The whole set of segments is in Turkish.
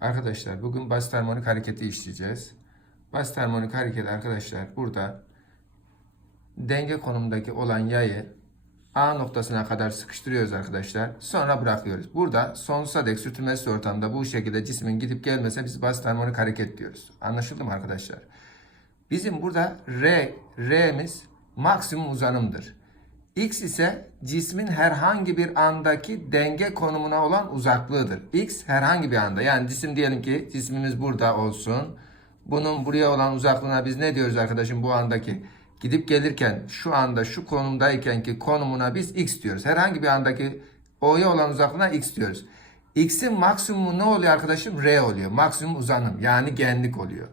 Arkadaşlar bugün basit harmonik hareketi işleyeceğiz. Basit harmonik hareket arkadaşlar burada denge konumundaki olan yayı A noktasına kadar sıkıştırıyoruz arkadaşlar. Sonra bırakıyoruz. Burada sonsuza dek sürtünmesiz ortamda bu şekilde cismin gidip gelmesine biz basit harmonik hareket diyoruz. Anlaşıldı mı arkadaşlar? Bizim burada R, R'miz maksimum uzanımdır. X ise cismin herhangi bir andaki denge konumuna olan uzaklığıdır. X herhangi bir anda yani cisim diyelim ki cismimiz burada olsun. Bunun buraya olan uzaklığına biz ne diyoruz arkadaşım bu andaki? Gidip gelirken şu anda şu konumdayken ki konumuna biz X diyoruz. Herhangi bir andaki O'ya olan uzaklığına X diyoruz. X'in maksimumu ne oluyor arkadaşım? R oluyor. Maksimum uzanım yani genlik oluyor.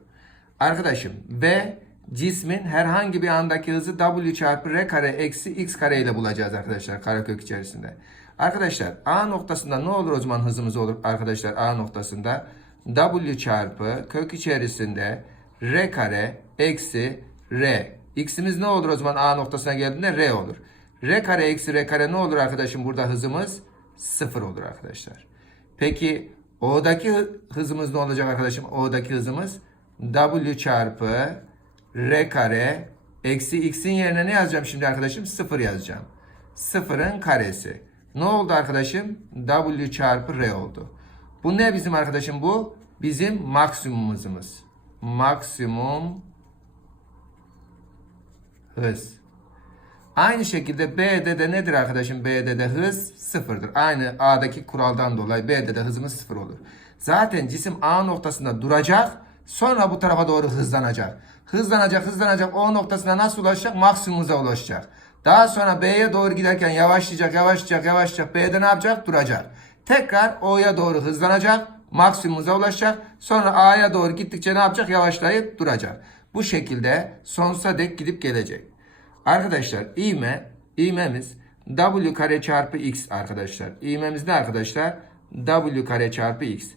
Arkadaşım ve cismin herhangi bir andaki hızı w çarpı r kare eksi x kare ile bulacağız arkadaşlar karekök içerisinde. Arkadaşlar A noktasında ne olur o zaman hızımız olur arkadaşlar A noktasında w çarpı kök içerisinde r kare eksi r. X'imiz ne olur o zaman A noktasına geldiğinde r olur. r kare eksi r kare ne olur arkadaşım burada hızımız? Sıfır olur arkadaşlar. Peki O'daki hı- hızımız ne olacak arkadaşım? O'daki hızımız W çarpı R kare eksi X'in yerine ne yazacağım şimdi arkadaşım? Sıfır yazacağım. Sıfırın karesi. Ne oldu arkadaşım? W çarpı R oldu. Bu ne bizim arkadaşım bu? Bizim maksimum hızımız. Maksimum hız. Aynı şekilde B'de de nedir arkadaşım? B'de de hız sıfırdır. Aynı A'daki kuraldan dolayı B'de de hızımız sıfır olur. Zaten cisim A noktasında duracak. Sonra bu tarafa doğru hızlanacak. Hızlanacak, hızlanacak. O noktasına nasıl ulaşacak? Maksimum hıza ulaşacak. Daha sonra B'ye doğru giderken yavaşlayacak, yavaşlayacak, yavaşlayacak. B'de ne yapacak? Duracak. Tekrar O'ya doğru hızlanacak. Maksimum hıza ulaşacak. Sonra A'ya doğru gittikçe ne yapacak? Yavaşlayıp duracak. Bu şekilde sonsuza dek gidip gelecek. Arkadaşlar ivme, ivmemiz w kare çarpı x arkadaşlar. İvmemiz ne arkadaşlar? w kare çarpı x.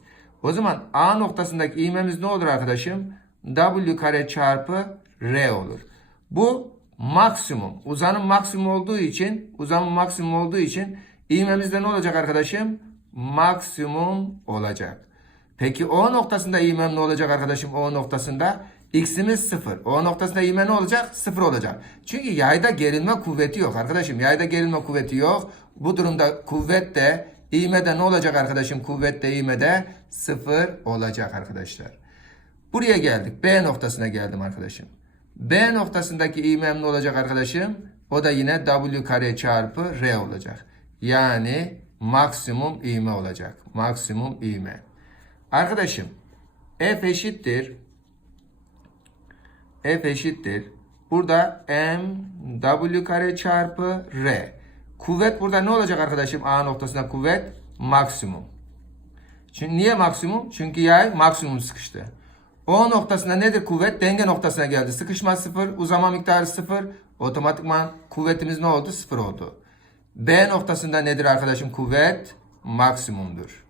O zaman A noktasındaki ivmemiz ne olur arkadaşım? W kare çarpı r olur. Bu maksimum. Uzanım maksimum olduğu için, uzanım maksimum olduğu için ivmemiz de ne olacak arkadaşım? Maksimum olacak. Peki O noktasında ivmem ne olacak arkadaşım? O noktasında x'imiz 0. O noktasında ivme ne olacak? 0 olacak. Çünkü yayda gerilme kuvveti yok arkadaşım. Yayda gerilme kuvveti yok. Bu durumda kuvvet de ivme de ne olacak arkadaşım? Kuvvet de ivme de 0 olacak arkadaşlar. Buraya geldik. B noktasına geldim arkadaşım. B noktasındaki ivmem ne olacak arkadaşım? O da yine W kare çarpı R olacak. Yani maksimum ivme olacak. Maksimum ivme. Arkadaşım F eşittir. F eşittir. Burada M W kare çarpı R. Kuvvet burada ne olacak arkadaşım? A noktasında kuvvet maksimum. Çünkü niye maksimum? Çünkü yay maksimum sıkıştı. O noktasında nedir kuvvet? Denge noktasına geldi. Sıkışma sıfır, uzama miktarı sıfır. Otomatikman kuvvetimiz ne oldu? Sıfır oldu. B noktasında nedir arkadaşım? Kuvvet maksimumdur.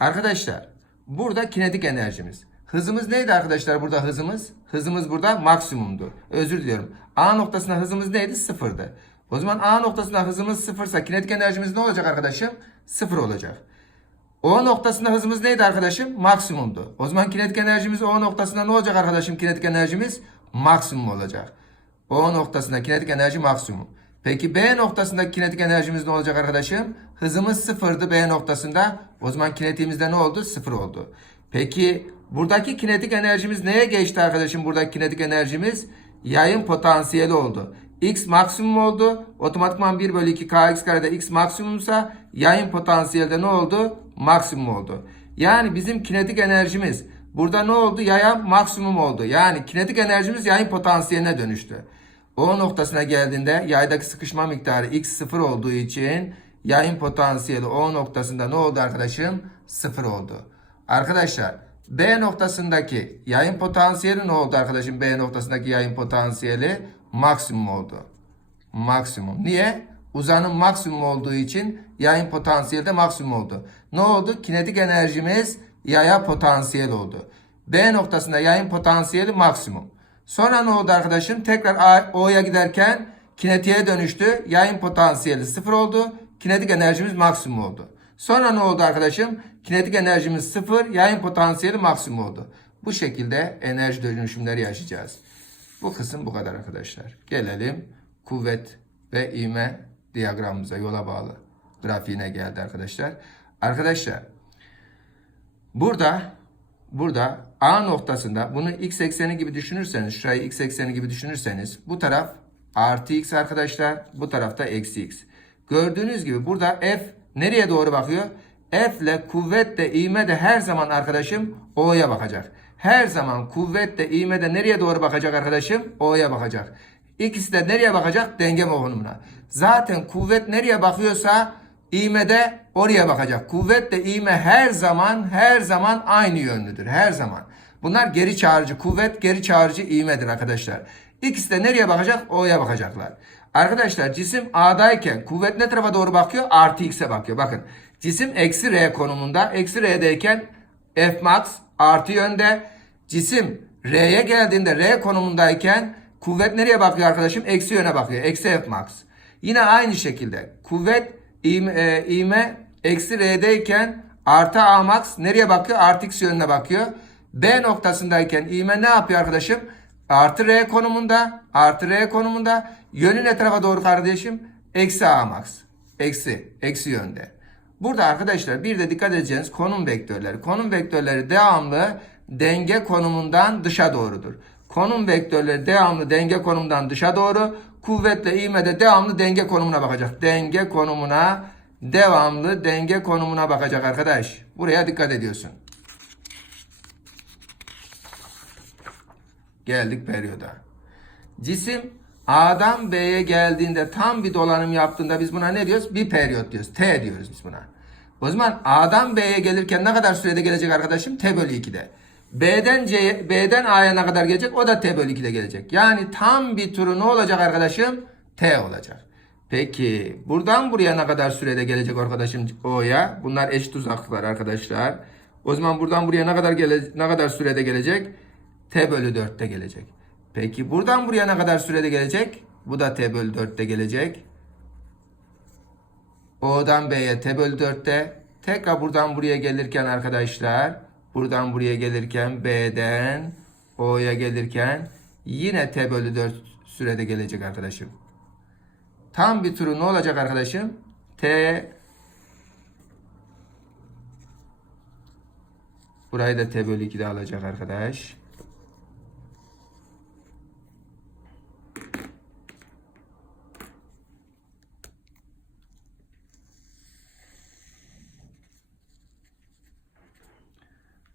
Arkadaşlar burada kinetik enerjimiz. Hızımız neydi arkadaşlar burada hızımız? Hızımız burada maksimumdu. Özür diliyorum. A noktasında hızımız neydi? Sıfırdı. O zaman A noktasında hızımız sıfırsa kinetik enerjimiz ne olacak arkadaşım? Sıfır olacak. O noktasında hızımız neydi arkadaşım? Maksimumdu. O zaman kinetik enerjimiz O noktasında ne olacak arkadaşım? Kinetik enerjimiz maksimum olacak. O noktasında kinetik enerji maksimum. Peki B noktasındaki kinetik enerjimiz ne olacak arkadaşım? Hızımız sıfırdı B noktasında. O zaman kinetiğimizde ne oldu? Sıfır oldu. Peki buradaki kinetik enerjimiz neye geçti arkadaşım? Buradaki kinetik enerjimiz yayın potansiyeli oldu. X maksimum oldu. Otomatikman 1 bölü 2 kx karede x maksimumsa yayın potansiyelde ne oldu? Maksimum oldu. Yani bizim kinetik enerjimiz burada ne oldu? Yaya maksimum oldu. Yani kinetik enerjimiz yayın potansiyeline dönüştü. O noktasına geldiğinde yaydaki sıkışma miktarı x sıfır olduğu için yayın potansiyeli O noktasında ne oldu arkadaşım? Sıfır oldu. Arkadaşlar B noktasındaki yayın potansiyeli ne oldu arkadaşım? B noktasındaki yayın potansiyeli maksimum oldu. Maksimum. Niye? Uzanım maksimum olduğu için yayın potansiyeli de maksimum oldu. Ne oldu? Kinetik enerjimiz yaya potansiyel oldu. B noktasında yayın potansiyeli maksimum. Sonra ne oldu arkadaşım? Tekrar O'ya giderken kinetiğe dönüştü. Yayın potansiyeli sıfır oldu. Kinetik enerjimiz maksimum oldu. Sonra ne oldu arkadaşım? Kinetik enerjimiz sıfır, yayın potansiyeli maksimum oldu. Bu şekilde enerji dönüşümleri yaşayacağız. Bu kısım bu kadar arkadaşlar. Gelelim kuvvet ve ivme diyagramımıza yola bağlı grafiğine geldi arkadaşlar. Arkadaşlar burada burada A noktasında bunu x ekseni gibi düşünürseniz şurayı x ekseni gibi düşünürseniz bu taraf artı x arkadaşlar bu tarafta eksi x. Gördüğünüz gibi burada F nereye doğru bakıyor? F ile kuvvet de ivme de her zaman arkadaşım O'ya bakacak. Her zaman kuvvet de ivme de nereye doğru bakacak arkadaşım? O'ya bakacak. İkisi de nereye bakacak? Denge konumuna. Zaten kuvvet nereye bakıyorsa ivme de oraya bakacak. Kuvvet de ivme her zaman her zaman aynı yönlüdür. Her zaman. Bunlar geri çağırıcı kuvvet, geri çağırıcı ivmedir arkadaşlar. İkisi de nereye bakacak? O'ya bakacaklar. Arkadaşlar cisim A'dayken kuvvet ne tarafa doğru bakıyor? Artı X'e bakıyor. Bakın cisim eksi R konumunda. Eksi R'deyken F max artı yönde. Cisim R'ye geldiğinde R konumundayken kuvvet nereye bakıyor arkadaşım? Eksi yöne bakıyor. Eksi F max. Yine aynı şekilde kuvvet ivme, e, ivme eksi R'deyken artı A max nereye bakıyor? Artı X yönüne bakıyor. B noktasındayken ivme ne yapıyor arkadaşım? Artı R konumunda, artı R konumunda. Yönü ne tarafa doğru kardeşim? Eksi A max. Eksi, eksi yönde. Burada arkadaşlar bir de dikkat edeceğiniz konum vektörleri. Konum vektörleri devamlı denge konumundan dışa doğrudur. Konum vektörleri devamlı denge konumundan dışa doğru. Kuvvetle ivme de devamlı denge konumuna bakacak. Denge konumuna, devamlı denge konumuna bakacak arkadaş. Buraya dikkat ediyorsun. Geldik periyoda. Cisim A'dan B'ye geldiğinde tam bir dolanım yaptığında biz buna ne diyoruz? Bir periyot diyoruz. T diyoruz biz buna. O zaman A'dan B'ye gelirken ne kadar sürede gelecek arkadaşım? T bölü 2'de. B'den C'ye, B'den A'ya ne kadar gelecek? O da T bölü 2'de gelecek. Yani tam bir turu ne olacak arkadaşım? T olacak. Peki buradan buraya ne kadar sürede gelecek arkadaşım O'ya? Bunlar eşit uzaklıklar arkadaşlar. O zaman buradan buraya ne kadar gele, ne kadar sürede gelecek? T bölü 4'te gelecek. Peki buradan buraya ne kadar sürede gelecek? Bu da T bölü 4'te gelecek. O'dan B'ye T bölü 4'te. Tekrar buradan buraya gelirken arkadaşlar. Buradan buraya gelirken B'den O'ya gelirken yine T bölü 4 sürede gelecek arkadaşım. Tam bir turu ne olacak arkadaşım? T Burayı da T bölü 2'de alacak arkadaş.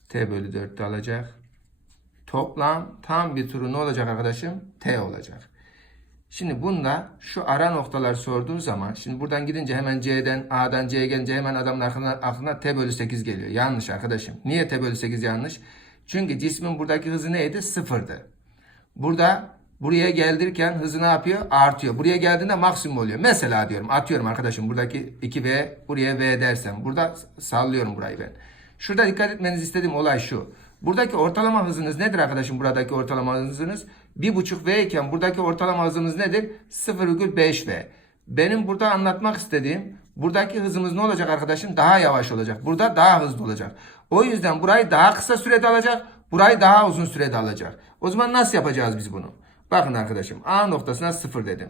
T bölü 4'te alacak. Toplam tam bir turu ne olacak arkadaşım? T olacak. Şimdi bunda şu ara noktalar sorduğun zaman şimdi buradan gidince hemen C'den A'dan C'ye gelince hemen adamın aklına, aklına T bölü 8 geliyor. Yanlış arkadaşım. Niye T bölü 8 yanlış? Çünkü cismin buradaki hızı neydi? Sıfırdı. Burada buraya geldirken hızı ne yapıyor? Artıyor. Buraya geldiğinde maksimum oluyor. Mesela diyorum atıyorum arkadaşım buradaki 2V buraya V dersem. Burada sallıyorum burayı ben. Şurada dikkat etmenizi istediğim olay şu. Buradaki ortalama hızınız nedir arkadaşım? Buradaki ortalama hızınız 1.5 V iken buradaki ortalama hızımız nedir? 0,5 V. Benim burada anlatmak istediğim buradaki hızımız ne olacak arkadaşım? Daha yavaş olacak. Burada daha hızlı olacak. O yüzden burayı daha kısa sürede alacak. Burayı daha uzun sürede alacak. O zaman nasıl yapacağız biz bunu? Bakın arkadaşım A noktasına 0 dedim.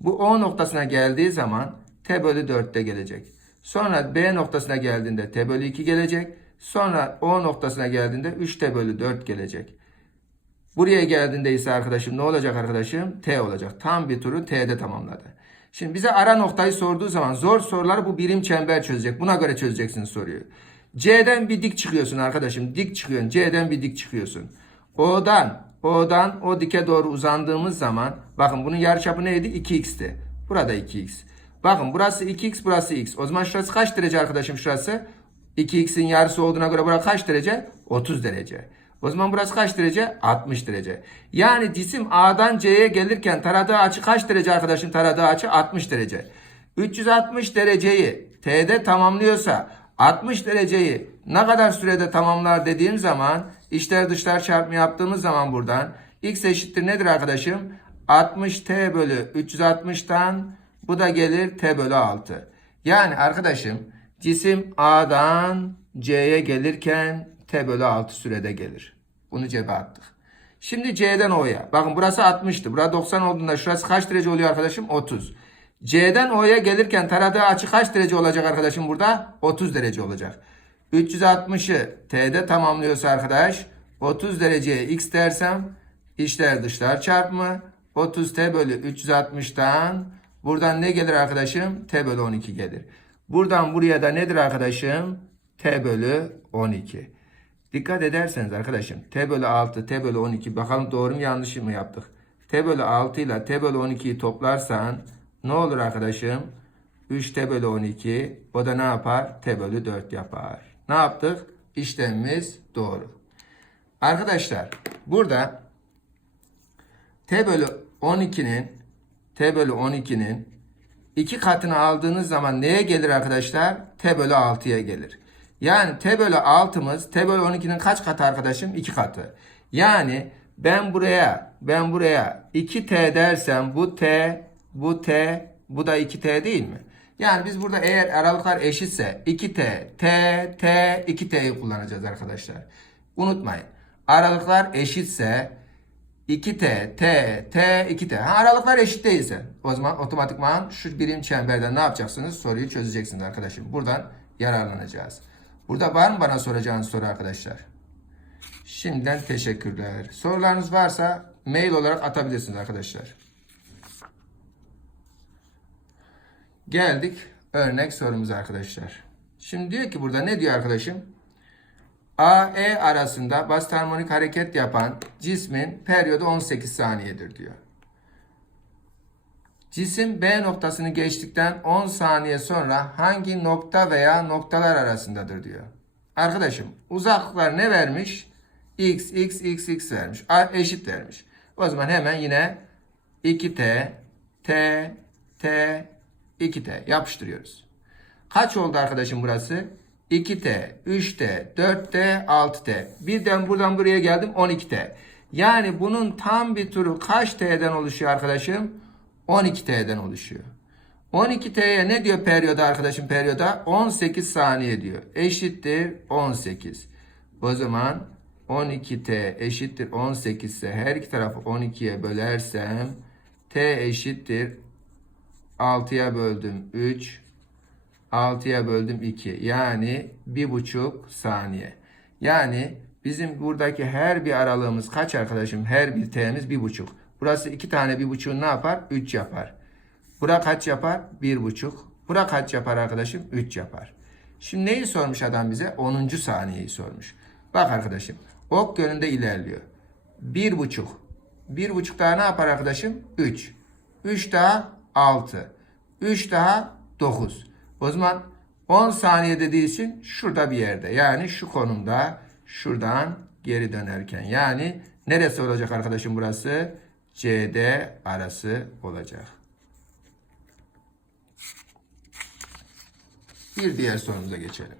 Bu O noktasına geldiği zaman T bölü 4'te gelecek. Sonra B noktasına geldiğinde T bölü 2 gelecek. Sonra O noktasına geldiğinde 3T bölü 4 gelecek. Buraya geldiğinde ise arkadaşım ne olacak arkadaşım? T olacak. Tam bir turu T'de tamamladı. Şimdi bize ara noktayı sorduğu zaman zor soruları bu birim çember çözecek. Buna göre çözeceksin soruyu. C'den bir dik çıkıyorsun arkadaşım. Dik çıkıyorsun. C'den bir dik çıkıyorsun. O'dan, O'dan o dike doğru uzandığımız zaman bakın bunun yarıçapı neydi? 2x'ti. Burada 2x. Bakın burası 2x, burası x. O zaman şurası kaç derece arkadaşım şurası? 2x'in yarısı olduğuna göre burası kaç derece? 30 derece. O zaman burası kaç derece? 60 derece. Yani cisim A'dan C'ye gelirken taradığı açı kaç derece arkadaşım? Taradığı açı 60 derece. 360 dereceyi T'de tamamlıyorsa 60 dereceyi ne kadar sürede tamamlar dediğim zaman içler dışlar çarpımı yaptığımız zaman buradan x eşittir nedir arkadaşım? 60 T bölü 360'tan bu da gelir T bölü 6. Yani arkadaşım Cisim A'dan C'ye gelirken T bölü 6 sürede gelir. Bunu cebe attık. Şimdi C'den O'ya. Bakın burası 60'tı. Burada 90 olduğunda şurası kaç derece oluyor arkadaşım? 30. C'den O'ya gelirken taradığı açı kaç derece olacak arkadaşım burada? 30 derece olacak. 360'ı T'de tamamlıyorsa arkadaş 30 dereceye X dersem içler dışlar çarpımı 30 T bölü 360'tan buradan ne gelir arkadaşım? T bölü 12 gelir. Buradan buraya da nedir arkadaşım? T bölü 12. Dikkat ederseniz arkadaşım T bölü 6, T bölü 12 bakalım doğru mu yanlış mı yaptık? T bölü 6 ile T bölü 12'yi toplarsan ne olur arkadaşım? 3 T bölü 12 o da ne yapar? T bölü 4 yapar. Ne yaptık? İşlemimiz doğru. Arkadaşlar burada T bölü 12'nin T bölü 12'nin iki katını aldığınız zaman neye gelir arkadaşlar? T bölü 6'ya gelir. Yani T bölü 6'mız T bölü 12'nin kaç katı arkadaşım? 2 katı. Yani ben buraya ben buraya 2T dersem bu T bu T bu da 2T değil mi? Yani biz burada eğer aralıklar eşitse 2T, T, T, 2T'yi kullanacağız arkadaşlar. Unutmayın. Aralıklar eşitse 2T, T, T, 2T. Ha, aralıklar eşit değilse o zaman otomatikman şu birim çemberden ne yapacaksınız? Soruyu çözeceksiniz arkadaşım. Buradan yararlanacağız. Burada var mı bana soracağınız soru arkadaşlar? Şimdiden teşekkürler. Sorularınız varsa mail olarak atabilirsiniz arkadaşlar. Geldik örnek sorumuza arkadaşlar. Şimdi diyor ki burada ne diyor arkadaşım? AE arasında basit harmonik hareket yapan cismin periyodu 18 saniyedir diyor. Cisim B noktasını geçtikten 10 saniye sonra hangi nokta veya noktalar arasındadır diyor. Arkadaşım uzaklıklar ne vermiş? X, X, X, X vermiş. A eşit vermiş. O zaman hemen yine 2T, T, T, 2T yapıştırıyoruz. Kaç oldu arkadaşım burası? 2T, 3T, 4T, 6T. Birden buradan buraya geldim 12T. Yani bunun tam bir turu kaç T'den oluşuyor arkadaşım? 12T'den oluşuyor. 12T'ye ne diyor periyoda arkadaşım periyoda? 18 saniye diyor. Eşittir 18. O zaman 12T eşittir 18 ise her iki tarafı 12'ye bölersem T eşittir 6'ya böldüm 3. 6'ya böldüm 2. Yani 1,5 saniye. Yani bizim buradaki her bir aralığımız kaç arkadaşım? Her bir t'miz 1,5. Burası 2 tane 1,5'un ne yapar? 3 yapar. Bura kaç yapar? 1,5. Bura kaç yapar arkadaşım? 3 yapar. Şimdi neyi sormuş adam bize? 10. saniyeyi sormuş. Bak arkadaşım. Ok yönünde ilerliyor. 1,5. 1,5 daha ne yapar arkadaşım? 3. 3 daha 6. 3 daha 9. O zaman 10 saniye dediği için şurada bir yerde. Yani şu konumda şuradan geri dönerken. Yani neresi olacak arkadaşım burası? CD arası olacak. Bir diğer sorumuza geçelim.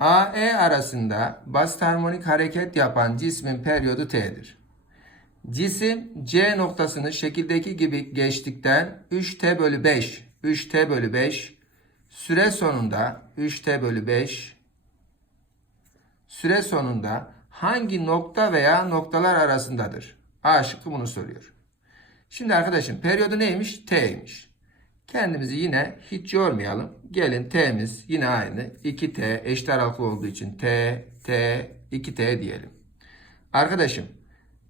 AE arasında basit harmonik hareket yapan cismin periyodu T'dir. Cisim C noktasını şekildeki gibi geçtikten 3T bölü 5 3T bölü 5 süre sonunda 3T bölü 5 süre sonunda hangi nokta veya noktalar arasındadır? A şıkkı bunu soruyor. Şimdi arkadaşım periyodu neymiş? T'ymiş. Kendimizi yine hiç yormayalım. Gelin T'miz yine aynı. 2T eşit aralıklı olduğu için T, T, 2T diyelim. Arkadaşım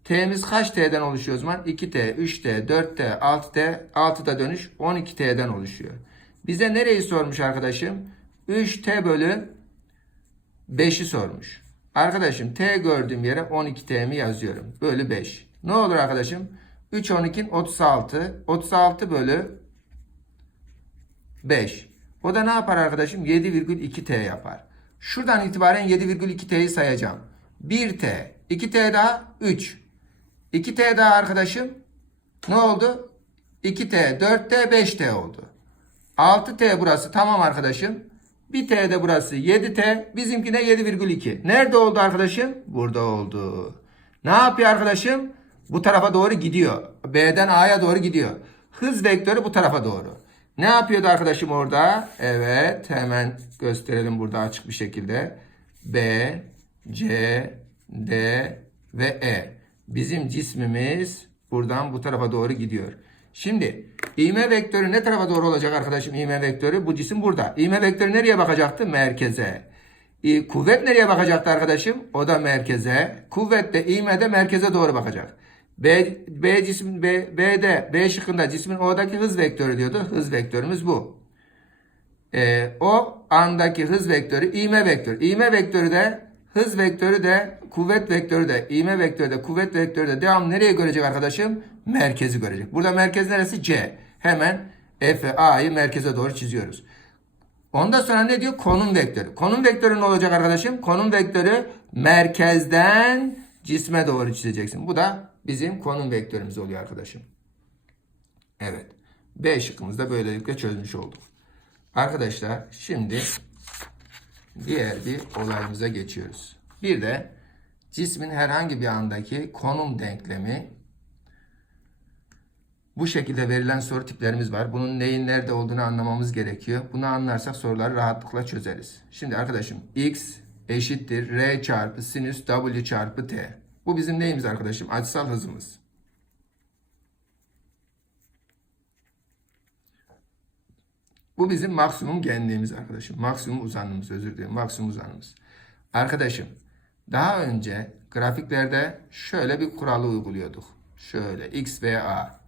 T'miz kaç T'den oluşuyor o zaman? 2T, 3T, 4T, 6T, 6'da dönüş 12T'den oluşuyor. Bize nereyi sormuş arkadaşım? 3T bölü 5'i sormuş. Arkadaşım T gördüğüm yere 12T'mi yazıyorum. Bölü 5. Ne olur arkadaşım? 3 12'in 36. 36 bölü 5. O da ne yapar arkadaşım? 7,2T yapar. Şuradan itibaren 7,2T'yi sayacağım. 1T, 2T daha 3. 2T daha arkadaşım ne oldu? 2T, 4T, 5T oldu. 6T burası tamam arkadaşım. Bir T de burası 7T. Bizimkine 7,2. Nerede oldu arkadaşım? Burada oldu. Ne yapıyor arkadaşım? Bu tarafa doğru gidiyor. B'den A'ya doğru gidiyor. Hız vektörü bu tarafa doğru. Ne yapıyordu arkadaşım orada? Evet hemen gösterelim burada açık bir şekilde. B, C, D ve E. Bizim cismimiz buradan bu tarafa doğru gidiyor. Şimdi ivme vektörü ne tarafa doğru olacak arkadaşım ivme vektörü? Bu cisim burada. İvme vektörü nereye bakacaktı? Merkeze. E, kuvvet nereye bakacaktı arkadaşım? O da merkeze. Kuvvet de ivme de merkeze doğru bakacak. B, B cismin B, B'de B şıkkında cismin O'daki hız vektörü diyordu. Hız vektörümüz bu. E, o andaki hız vektörü ivme vektörü. İvme vektörü de hız vektörü de kuvvet vektörü de ivme vektörü de kuvvet vektörü de devam nereye görecek arkadaşım? Merkezi görecek. Burada merkez neresi? C. Hemen F, A'yı merkeze doğru çiziyoruz. Ondan sonra ne diyor? Konum vektörü. Konum vektörü ne olacak arkadaşım? Konum vektörü merkezden cisme doğru çizeceksin. Bu da bizim konum vektörümüz oluyor arkadaşım. Evet. B şıkkımızı da böylelikle çözmüş olduk. Arkadaşlar şimdi diğer bir olayımıza geçiyoruz. Bir de cismin herhangi bir andaki konum denklemi bu şekilde verilen soru tiplerimiz var. Bunun neyin nerede olduğunu anlamamız gerekiyor. Bunu anlarsak soruları rahatlıkla çözeriz. Şimdi arkadaşım x eşittir r çarpı sinüs w çarpı t. Bu bizim neyimiz arkadaşım? Açısal hızımız. Bu bizim maksimum genliğimiz arkadaşım. Maksimum uzanımız özür dilerim. Maksimum uzanımız. Arkadaşım daha önce grafiklerde şöyle bir kuralı uyguluyorduk. Şöyle x ve a.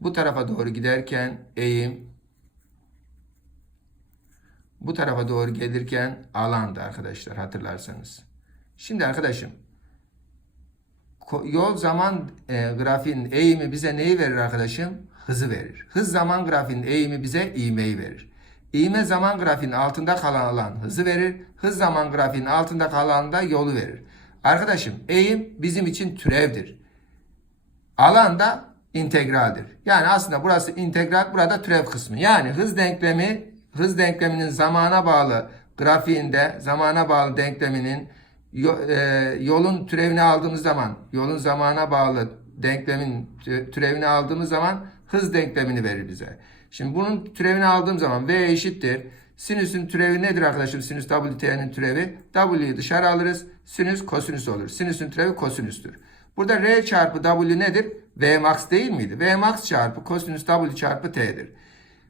Bu tarafa doğru giderken eğim bu tarafa doğru gelirken alandı arkadaşlar hatırlarsanız. Şimdi arkadaşım yol zaman e, grafiğinin eğimi bize neyi verir arkadaşım? Hızı verir. Hız zaman grafiğinin eğimi bize ivmeyi verir. İğme zaman grafiğinin altında kalan alan hızı verir. Hız zaman grafiğinin altında kalan da yolu verir. Arkadaşım eğim bizim için türevdir. Alan da integraldir. Yani aslında burası integral, burada türev kısmı. Yani hız denklemi, hız denkleminin zamana bağlı grafiğinde, zamana bağlı denkleminin e, yolun türevini aldığımız zaman, yolun zamana bağlı denklemin tü- türevini aldığımız zaman hız denklemini verir bize. Şimdi bunun türevini aldığım zaman v eşittir. Sinüsün türevi nedir arkadaşım? Sinüs WT'nin türevi. W'yu dışarı alırız. Sinüs kosinüs olur. Sinüsün türevi kosinüstür. Burada R çarpı W nedir? V max değil miydi? V max çarpı kosinüs W çarpı T'dir.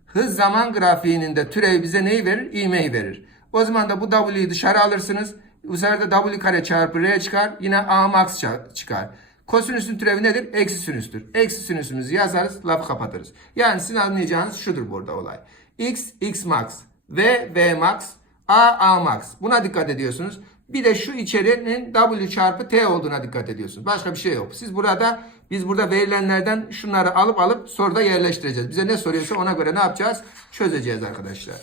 Hız zaman grafiğinin de türevi bize neyi verir? İğmeyi verir. O zaman da bu W'yu dışarı alırsınız. Bu sefer de W kare çarpı R çıkar. Yine A max çıkar. Kosinüsün türevi nedir? Eksi sinüstür. Eksi sinüsümüzü yazarız, lafı kapatırız. Yani sizin anlayacağınız şudur burada olay. X, X max, V, V max, A, A max. Buna dikkat ediyorsunuz. Bir de şu içerinin W çarpı T olduğuna dikkat ediyorsunuz. Başka bir şey yok. Siz burada, biz burada verilenlerden şunları alıp alıp soruda yerleştireceğiz. Bize ne soruyorsa ona göre ne yapacağız? Çözeceğiz arkadaşlar.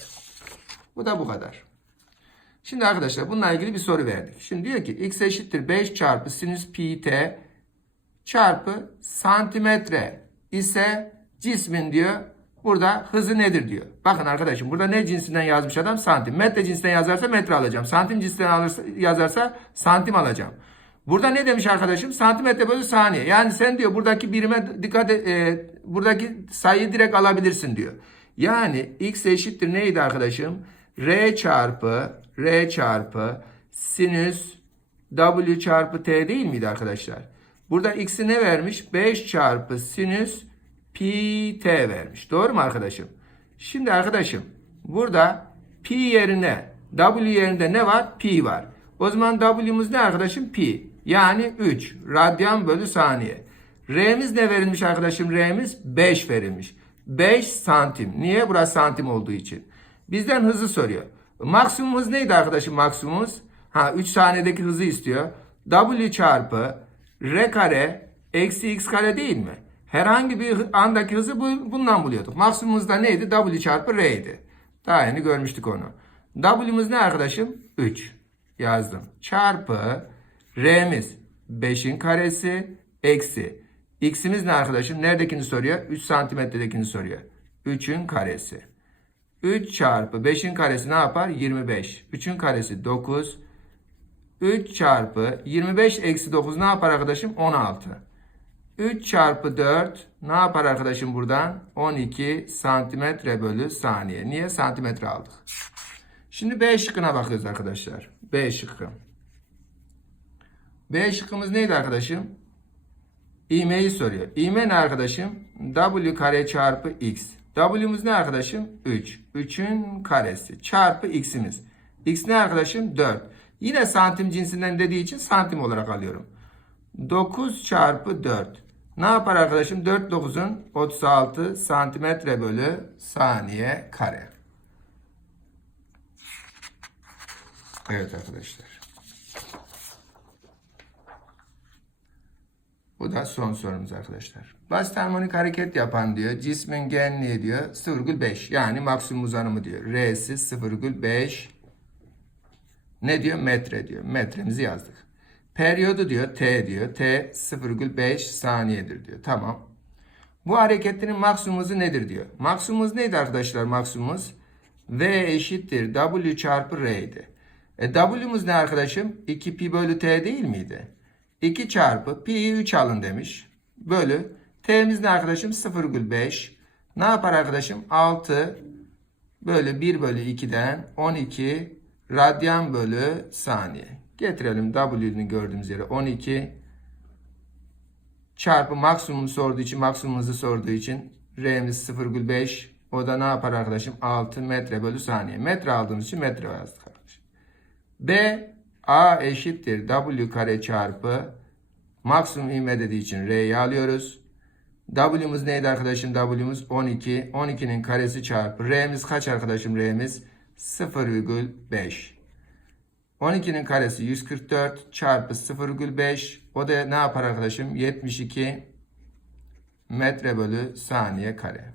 Bu da bu kadar. Şimdi arkadaşlar bununla ilgili bir soru verdik. Şimdi diyor ki x eşittir 5 çarpı sinüs pi t çarpı santimetre ise cismin diyor burada hızı nedir diyor. Bakın arkadaşım burada ne cinsinden yazmış adam? Santim. Metre cinsinden yazarsa metre alacağım. Santim cinsinden alırsa, yazarsa santim alacağım. Burada ne demiş arkadaşım? Santimetre bölü saniye. Yani sen diyor buradaki birime dikkat e, buradaki sayıyı direkt alabilirsin diyor. Yani x eşittir neydi arkadaşım? R çarpı R çarpı sinüs W çarpı T değil miydi arkadaşlar? Burada x'i ne vermiş? 5 çarpı sinüs pi t vermiş. Doğru mu arkadaşım? Şimdi arkadaşım burada pi yerine w yerinde ne var? Pi var. O zaman w'muz ne arkadaşım? Pi. Yani 3 radyan bölü saniye. R'miz ne verilmiş arkadaşım? R'miz 5 verilmiş. 5 santim. Niye? Burası santim olduğu için. Bizden hızı soruyor. Maksimum hız neydi arkadaşım maksimumumuz? Ha 3 saniyedeki hızı istiyor. W çarpı R kare eksi x kare değil mi? Herhangi bir andaki hızı bu, bundan buluyorduk. Maksimum da neydi? W çarpı R idi. Daha yeni görmüştük onu. W'muz ne arkadaşım? 3. Yazdım. Çarpı R'miz 5'in karesi eksi. X'imiz ne arkadaşım? Neredekini soruyor? 3 santimetredekini soruyor. 3'ün karesi. 3 çarpı 5'in karesi ne yapar? 25. 3'ün karesi 9. 3 çarpı 25 eksi 9 ne yapar arkadaşım? 16. 3 çarpı 4 ne yapar arkadaşım buradan? 12 santimetre bölü saniye. Niye? Santimetre aldık. Şimdi B şıkkına bakıyoruz arkadaşlar. B şıkkı. B şıkkımız neydi arkadaşım? İğmeyi soruyor. İğme ne arkadaşım? W kare çarpı x. W'muz ne arkadaşım? 3. 3'ün karesi çarpı x'imiz. X ne arkadaşım? 4. Yine santim cinsinden dediği için santim olarak alıyorum. 9 çarpı 4. Ne yapar arkadaşım? 4 9'un 36 santimetre bölü saniye kare. Evet arkadaşlar. Bu da son sorumuz arkadaşlar. Basit harmonik hareket yapan diyor. Cismin genliği diyor 0,5 yani maksimum uzanımı diyor. R'si 0,5 ne diyor? Metre diyor. Metremizi yazdık. Periyodu diyor T diyor. T 0,5 saniyedir diyor. Tamam. Bu hareketinin maksimumuzu nedir diyor. Maksimumumuz neydi arkadaşlar maksimumumuz? V eşittir W çarpı R'ydi. E W'muz ne arkadaşım? 2 pi bölü T değil miydi? 2 çarpı pi'yi 3 alın demiş. Bölü. T'miz ne arkadaşım? 0,5. Ne yapar arkadaşım? 6 bölü 1 bölü 2'den 12 radyan bölü saniye. Getirelim W'ni gördüğümüz yere 12 çarpı maksimum sorduğu için maksimumumuzu sorduğu için R'miz 0,5 o da ne yapar arkadaşım? 6 metre bölü saniye. Metre aldığımız için metre yazdık arkadaşım. B A eşittir W kare çarpı maksimum ivme dediği için R'yi alıyoruz. W'muz neydi arkadaşım? W'muz 12. 12'nin karesi çarpı R'miz kaç arkadaşım? R'miz 0,5. 12'nin karesi 144 çarpı 0,5. O da ne yapar arkadaşım? 72 metre bölü saniye kare.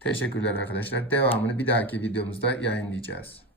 Teşekkürler arkadaşlar. Devamını bir dahaki videomuzda yayınlayacağız.